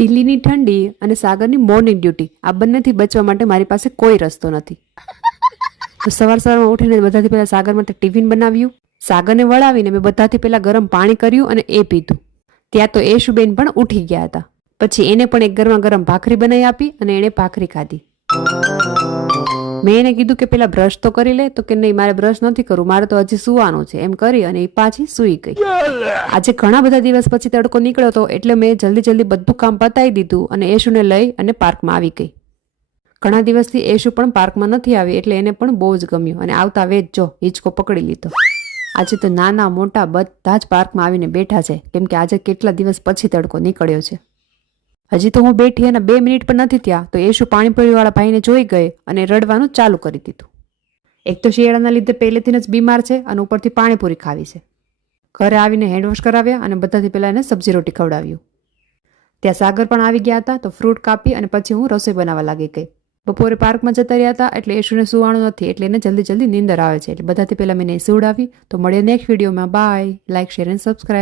દિલ્હીની ઠંડી અને સાગરની મોર્નિંગ ડ્યુટી આ બંનેથી બચવા માટે મારી પાસે કોઈ રસ્તો નથી. તો સવારમાં ઉઠીને બધાથી પહેલા સાગર માટે ટિફિન બનાવ્યું. સાગરને વળાવીને મેં બધાથી પહેલા ગરમ પાણી કર્યું અને એ પીધું. ત્યાં તો એશુબેન પણ ઉઠી ગયા હતા. પછી એને પણ એક ગરમા ગરમ ભાખરી બનાવી આપી અને એણે ભાખરી ખાધી. મેં એને કીધું કે પેલા બ્રશ તો કરી લે, તો કે નહીં મારે બ્રશ નથી કરવું, મારે તો હજી સુવાનું છે એમ કરી અને એ પાછી સૂઈ ગઈ. આજે ઘણા બધા દિવસ પછી તડકો નીકળ્યો હતો એટલે મેં જલ્દી બધું કામ પતાવી દીધું અને એશુને લઈ અને પાર્કમાં આવી ગઈ. ઘણા દિવસથી એશુ પણ પાર્કમાં નથી આવી એટલે એને પણ બહુ જ ગમ્યું અને આવતા વેત જો હિંચકો પકડી લીધો. આજે તો નાના મોટા બધા જ પાર્કમાં આવીને બેઠા છે કેમ કે આજે કેટલા દિવસ પછી તડકો નીકળ્યો છે. હજી તો હું બેઠી અને 2 મિનિટ પણ નથી થયા તો એશુ પાણીપુરીવાળા ભાઈને જોઈ ગઈ અને રડવાનું ચાલુ કરી દીધું. એક તો શિયાળાના લીધે પહેલેથી જ બીમાર છે અને ઉપરથી પાણીપુરી ખાવી છે. ઘરે આવીને હેન્ડવોશ કરાવ્યા અને બધાથી પહેલાં એને સબ્જી રોટી ખવડાવ્યું. ત્યાં સાગર પણ આવી ગયા હતા તો ફ્રૂટ કાપી અને પછી હું રસોઈ બનાવવા લાગી ગઈ. બપોરે પાર્કમાં જતા રહ્યા હતા એટલે એશુને સુવાનું નથી એટલે એને જલ્દી નીંદર આવે છે એટલે બધાથી પહેલાં મેં એને સુવડાવી. તો મળીએ નેક્સ્ટ વિડીયોમાં. Bye. Like, share and subscribe.